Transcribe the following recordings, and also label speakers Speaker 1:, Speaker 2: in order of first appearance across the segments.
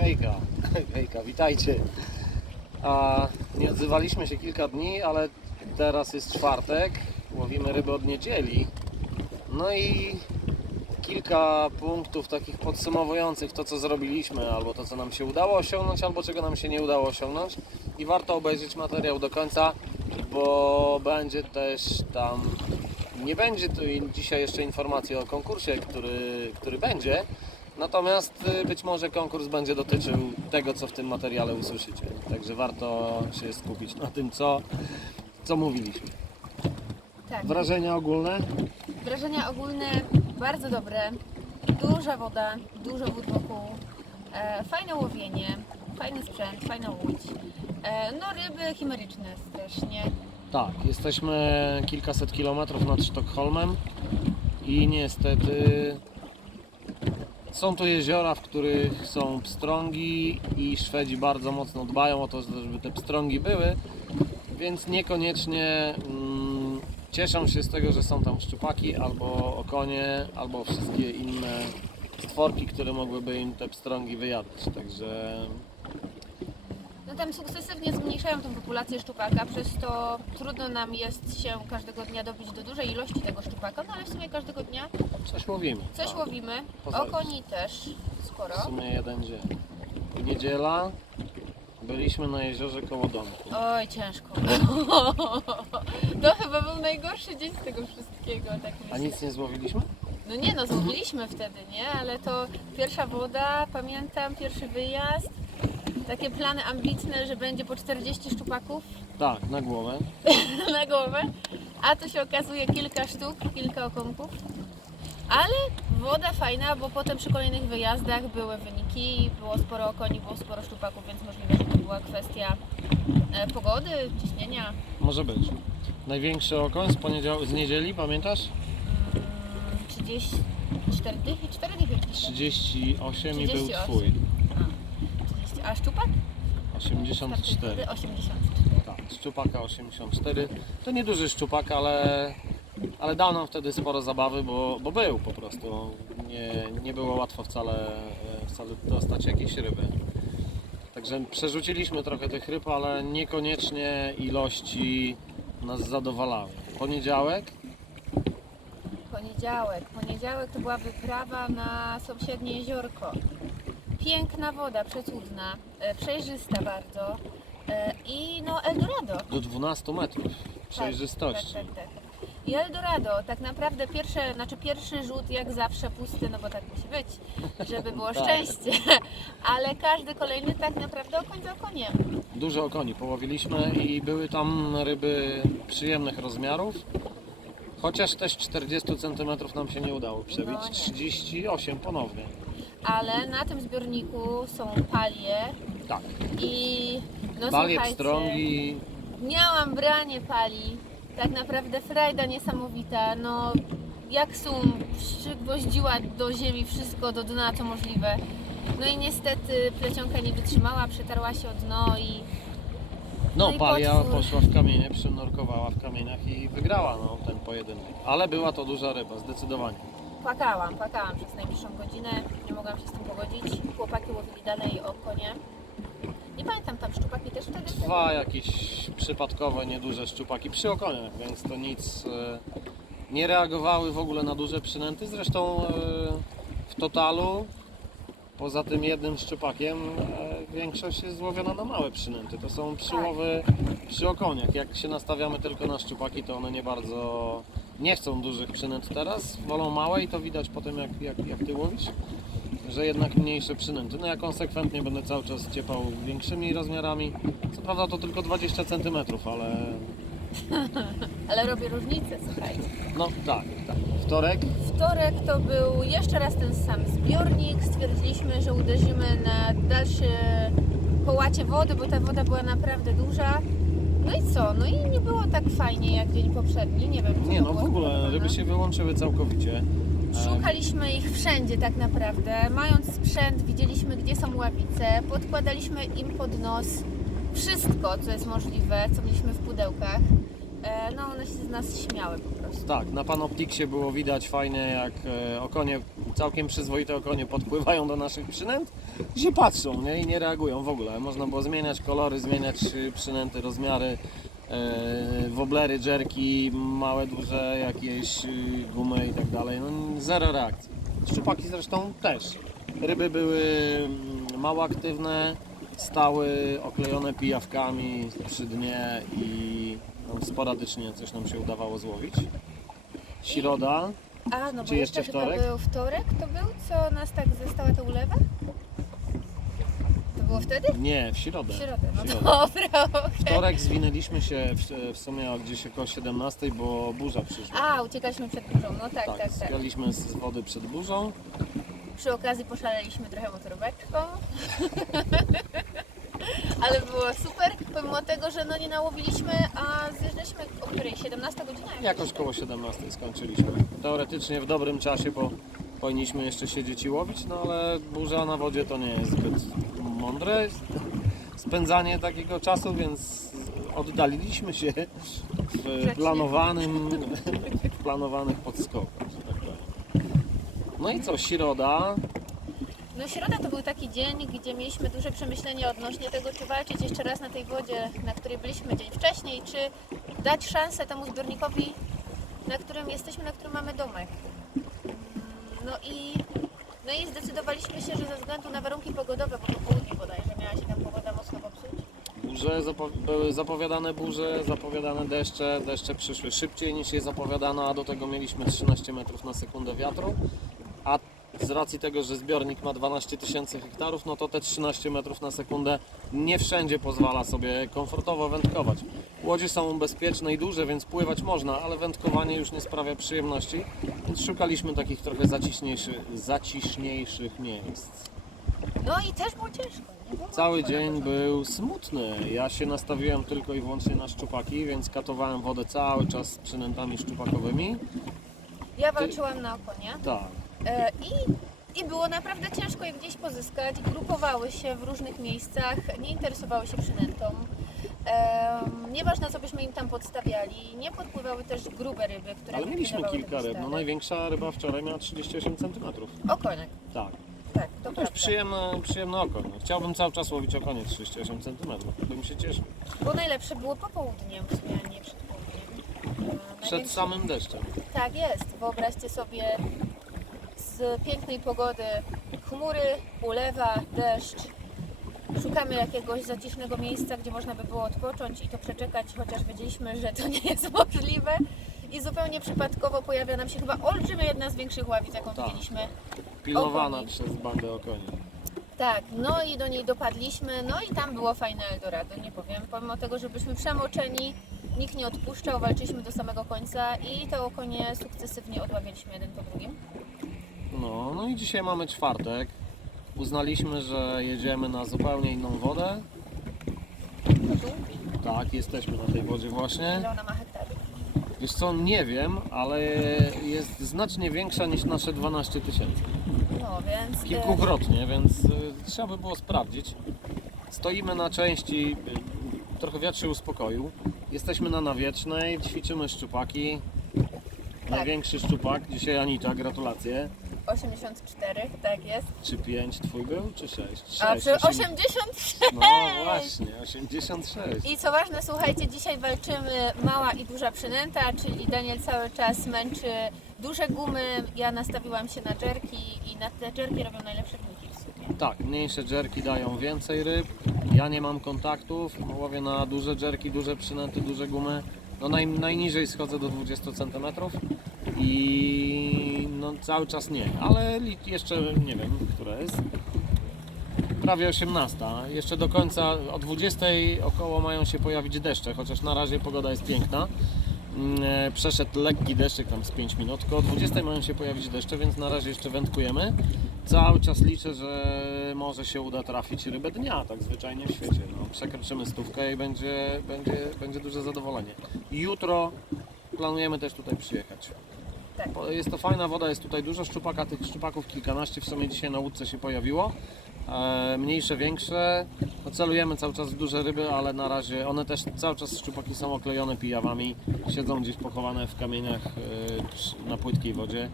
Speaker 1: Hejka, hejka, witajcie. A, nie odzywaliśmy się kilka dni, ale teraz jest czwartek, łowimy ryby od niedzieli. No i kilka punktów takich podsumowujących to, co zrobiliśmy, albo to, co nam się udało osiągnąć, albo czego nam się nie udało osiągnąć. I warto obejrzeć materiał do końca, bo będzie też tam. Nie będzie tu dzisiaj jeszcze informacji o konkursie, który, który będzie. Natomiast y, być może konkurs będzie dotyczył tego, co w tym materiale usłyszycie. Także warto się skupić na tym, co, co mówiliśmy.
Speaker 2: Tak.
Speaker 1: Wrażenia ogólne?
Speaker 2: Wrażenia ogólne bardzo dobre. Duża woda, dużo wód wokół. E, fajne łowienie, fajny sprzęt, fajna łódź. E, no ryby chimeryczne strasznie.
Speaker 1: Tak, jesteśmy kilkaset kilometrów nad Sztokholmem i niestety są to jeziora, w których są pstrągi i Szwedzi bardzo mocno dbają o to, żeby te pstrągi były, więc niekoniecznie mm, cieszą się z tego, że są tam szczupaki albo okonie, albo wszystkie inne stworki, które mogłyby im te pstrągi wyjadać. Także
Speaker 2: No tam sukcesywnie zmniejszają tą populację szczupaka, przez to trudno nam jest się każdego dnia dobić do dużej ilości tego szczupaka, no ale w sumie każdego dnia
Speaker 1: coś łowimy.
Speaker 2: coś
Speaker 1: tak.
Speaker 2: łowimy. Okoni też sporo.
Speaker 1: W sumie jeden dzień. Niedziela byliśmy na jeziorze koło domku.
Speaker 2: Oj, ciężko. To chyba był najgorszy dzień z tego wszystkiego, tak myślę.
Speaker 1: A nic nie złowiliśmy?
Speaker 2: No nie no, złowiliśmy wtedy, nie? Ale to pierwsza woda, pamiętam, pierwszy wyjazd. Takie plany ambitne, że będzie po 40 szczupaków
Speaker 1: Tak, na głowę.
Speaker 2: na głowę. A tu się okazuje kilka sztuk, kilka okonków. Ale woda fajna, bo potem przy kolejnych wyjazdach były wyniki, było sporo okoni, było sporo szczupaków, więc możliwe, że to była kwestia e, pogody, ciśnienia.
Speaker 1: Może być. Największy okoń z, poniedział- z niedzieli, pamiętasz?
Speaker 2: Mm, 34 dychy, 4 dychy.
Speaker 1: 38 i był
Speaker 2: 38.
Speaker 1: twój.
Speaker 2: A, 30. A szczupak?
Speaker 1: 84.
Speaker 2: 84.
Speaker 1: Tak, szczupaka 84. To nieduży szczupak, ale, ale dał nam wtedy sporo zabawy, bo, bo był po prostu. Nie, nie było łatwo wcale, wcale dostać jakiejś ryby. Także przerzuciliśmy trochę tych ryb, ale niekoniecznie ilości nas zadowalały. Poniedziałek
Speaker 2: Poniedziałek. Poniedziałek to była wyprawa na sąsiednie jeziorko. Piękna woda, przecudna, e, przejrzysta bardzo. E, I no Eldorado.
Speaker 1: do 12 metrów przejrzystości.
Speaker 2: Tak, tak, tak. I Eldorado, tak naprawdę pierwsze, znaczy pierwszy rzut jak zawsze pusty, no bo tak musi być, żeby było
Speaker 1: Tak.
Speaker 2: szczęście. Ale każdy kolejny tak naprawdę okoń za okoniem.
Speaker 1: Dużo okoni połowiliśmy i były tam ryby przyjemnych rozmiarów. Chociaż też 40 cm nam się nie udało przebić.
Speaker 2: No nie.
Speaker 1: 38 ponownie.
Speaker 2: Ale na tym zbiorniku są palie
Speaker 1: Tak.
Speaker 2: i no
Speaker 1: Balie,
Speaker 2: słuchajcie,
Speaker 1: pstrągi.
Speaker 2: Miałam branie pali. Tak naprawdę frajda niesamowita. No, jak sum przygwoździła do ziemi wszystko do dna co możliwe. No i niestety plecionka nie wytrzymała, przetarła się o dno i
Speaker 1: No,
Speaker 2: No i
Speaker 1: palia
Speaker 2: potwór.
Speaker 1: poszła w kamienie, przynurkowała w kamieniach i wygrała no, ten pojedynek. Ale była to duża ryba, zdecydowanie.
Speaker 2: Płakałam, płakałam przez najbliższą godzinę. Nie mogłam się z tym pogodzić. Chłopaki łowili dalej o konie. Nie pamiętam, tam szczupaki też wtedy
Speaker 1: Dwa jakieś przypadkowe, nieduże szczupaki przy okoniach, więc to nic. e, Nie reagowały w ogóle na duże przynęty. Zresztą e, w totalu, poza tym jednym szczupakiem, e, większość jest złowiona na małe przynęty. To są przyłowy przy okoniach. Jak się nastawiamy tylko na szczupaki, to one nie bardzo nie chcą dużych przynęt teraz, wolą małe i to widać potem jak, jak, jak ty łowisz że jednak mniejsze przynęty. No ja konsekwentnie będę cały czas ciepał większymi rozmiarami. Co prawda to tylko 20 cm, ale
Speaker 2: Ale robię różnicę, słuchajcie.
Speaker 1: no tak, tak. Wtorek
Speaker 2: Wtorek to był jeszcze raz ten sam zbiornik. Stwierdziliśmy, że uderzymy na dalsze połacie wody, bo ta woda była naprawdę duża. No i co? No i nie było tak fajnie jak dzień poprzedni. Nie wiem, co
Speaker 1: nie no w
Speaker 2: było
Speaker 1: ogóle
Speaker 2: spowodowane.
Speaker 1: ryby się wyłączyły całkowicie.
Speaker 2: Szukaliśmy ich wszędzie tak naprawdę. Mając sprzęt, widzieliśmy gdzie są ławice, podkładaliśmy im pod nos wszystko, co jest możliwe, co mieliśmy w pudełkach. E, no one się z nas śmiały po prostu.
Speaker 1: Tak, na Panoptiksie było widać fajnie, jak e, okonie, całkiem przyzwoite okonie podpływają do naszych przynęt i się patrzą nie? i nie reagują w ogóle. Można było zmieniać kolory, zmieniać y, przynęty, rozmiary, e, woblery, dżerki, małe, duże, jakieś gumy i tak dalej. No, zero reakcji. Szczupaki zresztą też. Ryby były mm, mało aktywne, stały oklejone pijawkami przy dnie i tam sporadycznie coś nam się udawało złowić. Środa,
Speaker 2: A, no bo
Speaker 1: Czy
Speaker 2: jeszcze,
Speaker 1: jeszcze
Speaker 2: chyba
Speaker 1: wtorek?
Speaker 2: był wtorek, to był, co nas tak zestała ta ulewa? To było wtedy?
Speaker 1: nie, w środę.
Speaker 2: W środę, no
Speaker 1: W środę.
Speaker 2: dobra, okej.
Speaker 1: Wtorek zwinęliśmy się w, w sumie gdzieś około 17, bo burza przyszła.
Speaker 2: A, uciekaliśmy przed burzą, no tak, tak, tak.
Speaker 1: zjaliśmy z wody przed burzą.
Speaker 2: Przy okazji poszaleliśmy trochę motoróweczką. Ale było super, pomimo tego, że no nie nałowiliśmy, a zjeżdżaliśmy o której? 17 godzina?
Speaker 1: Jakoś koło 17 skończyliśmy. Teoretycznie w dobrym czasie, bo powinniśmy jeszcze siedzieć i łowić, no ale burza na wodzie to nie jest zbyt mądre spędzanie takiego czasu, więc oddaliliśmy się w planowanym, w planowanych podskokach, tak. No i co, środa,
Speaker 2: No środa to był taki dzień, gdzie mieliśmy duże przemyślenie odnośnie tego, czy walczyć jeszcze raz na tej wodzie, na której byliśmy dzień wcześniej, czy dać szansę temu zbiornikowi, na którym jesteśmy, na którym mamy domek. No i, no i zdecydowaliśmy się, że ze względu na warunki pogodowe, bo po południu bodajże miała się tam pogoda mocno popsuć,
Speaker 1: Burze, zapo- były zapowiadane burze, zapowiadane deszcze, deszcze przyszły szybciej niż je zapowiadano, a do tego mieliśmy 13 metrów na sekundę wiatru, z racji tego, że zbiornik ma 12 tysięcy hektarów, no to te 13 metrów na sekundę nie wszędzie pozwala sobie komfortowo wędkować. Łodzie są bezpieczne i duże, więc pływać można, ale wędkowanie już nie sprawia przyjemności, więc szukaliśmy takich trochę zaciśniejszych, zaciśniejszych miejsc.
Speaker 2: No i też było ciężko.
Speaker 1: Cały dzień był smutny. Ja się nastawiłem tylko i wyłącznie na szczupaki, więc katowałem wodę cały czas z przynętami szczupakowymi.
Speaker 2: Ja walczyłam na okonie
Speaker 1: Tak.
Speaker 2: E, i, i było naprawdę ciężko je gdzieś pozyskać. Grupowały się w różnych miejscach, nie interesowały się przynętą. Em, nieważne co byśmy im tam podstawiali, nie podpływały też grube ryby, które
Speaker 1: Ale mieliśmy kilka ryb. No największa ryba wczoraj miała 38 cm.
Speaker 2: Okonek,
Speaker 1: Tak.
Speaker 2: tak, to
Speaker 1: To już przyjemne, przyjemne oko. No, chciałbym cały czas łowić okonie 38 cm. Bym się cieszył.
Speaker 2: Bo najlepsze było popołudniem, w sumie, a nie przed południem. E,
Speaker 1: Przed samym deszczem.
Speaker 2: Tak jest. Wyobraźcie sobie z pięknej pogody chmury, ulewa, deszcz. Szukamy jakiegoś zacisznego miejsca, gdzie można by było odpocząć i to przeczekać, chociaż wiedzieliśmy, że to nie jest możliwe. I zupełnie przypadkowo pojawia nam się chyba olbrzymia jedna z większych ławic, jaką
Speaker 1: Tak.
Speaker 2: widzieliśmy.
Speaker 1: Pilnowana
Speaker 2: Okoni.
Speaker 1: przez bandę okoni.
Speaker 2: Tak, no i do niej dopadliśmy, no i tam było fajne Eldorado, nie powiem. Pomimo tego, że byliśmy przemoczeni, nikt nie odpuszczał, walczyliśmy do samego końca i te okonie sukcesywnie odławialiśmy jeden po drugim.
Speaker 1: No, no i dzisiaj mamy czwartek. Uznaliśmy, że jedziemy na zupełnie inną wodę. Tak, jesteśmy na tej wodzie właśnie.
Speaker 2: Ile ona ma hektarów?
Speaker 1: Wiesz co, nie wiem, ale jest znacznie większa niż nasze 12 tysięcy.
Speaker 2: No więc.
Speaker 1: Kilkukrotnie, więc y, trzeba by było sprawdzić. Stoimy na części, y, trochę wiatr się uspokoił. Jesteśmy na Nawiecznej, ćwiczymy szczupaki. Największy szczupak, dzisiaj Anita, gratulacje.
Speaker 2: E, 84, tak jest.
Speaker 1: Czy 5 twój był, czy 6?
Speaker 2: A przy 86!
Speaker 1: No właśnie, 86.
Speaker 2: I co ważne, słuchajcie, dzisiaj walczymy mała i duża przynęta, czyli Daniel cały czas męczy duże gumy. Ja nastawiłam się na dżerki i na te dżerki robią najlepsze wyniki w sumie.
Speaker 1: Tak, mniejsze dżerki dają więcej ryb. Ja nie mam kontaktów, łowię na duże dżerki, duże przynęty, duże gumy. No naj, najniżej schodzę do 20 cm i cały czas nie, ale jeszcze nie wiem, która jest. Prawie 18. Jeszcze do końca o 20 około mają się pojawić deszcze, chociaż na razie pogoda jest piękna. Mm, e, Przeszedł lekki deszczyk tam z 5 minut. Koło 20 mają się pojawić deszcze, więc na razie jeszcze wędkujemy. Cały czas liczę, że może się uda trafić rybę dnia, tak zwyczajnie w świecie. No, przekroczymy stówkę i będzie, będzie, będzie duże zadowolenie. Jutro planujemy też tutaj przyjechać.
Speaker 2: Tak.
Speaker 1: Bo Jest to fajna woda, jest tutaj dużo szczupaka, tych szczupaków kilkanaście w sumie dzisiaj na łódce się pojawiło. e, mniejsze, większe. No, celujemy cały czas w duże ryby, ale na razie one też cały czas szczupaki są oklejone pijawami, siedzą gdzieś pochowane w kamieniach e, na płytkiej wodzie.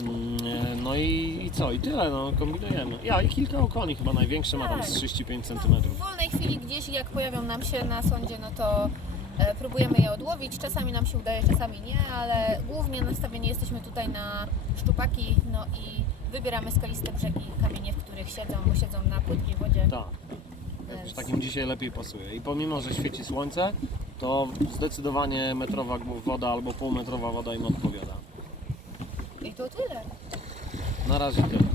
Speaker 1: Mm, e, No i, i co? I tyle, no kombinujemy. Ja i kilka okoni, chyba największe ma tam z
Speaker 2: Tak.
Speaker 1: 35 cm.
Speaker 2: W wolnej chwili gdzieś jak pojawią nam się na sądzie, no to próbujemy je odłowić. Czasami nam się udaje, czasami nie, ale głównie nastawieni jesteśmy tutaj na szczupaki, no i wybieramy skaliste brzegi, kamienie, w których siedzą, bo siedzą na płytkiej wodzie.
Speaker 1: Tak.
Speaker 2: Więc-
Speaker 1: Już takim dzisiaj lepiej pasuje. I pomimo, że świeci słońce, to zdecydowanie metrowa woda albo półmetrowa woda im odpowiada.
Speaker 2: I to tyle.
Speaker 1: Na razie tyle.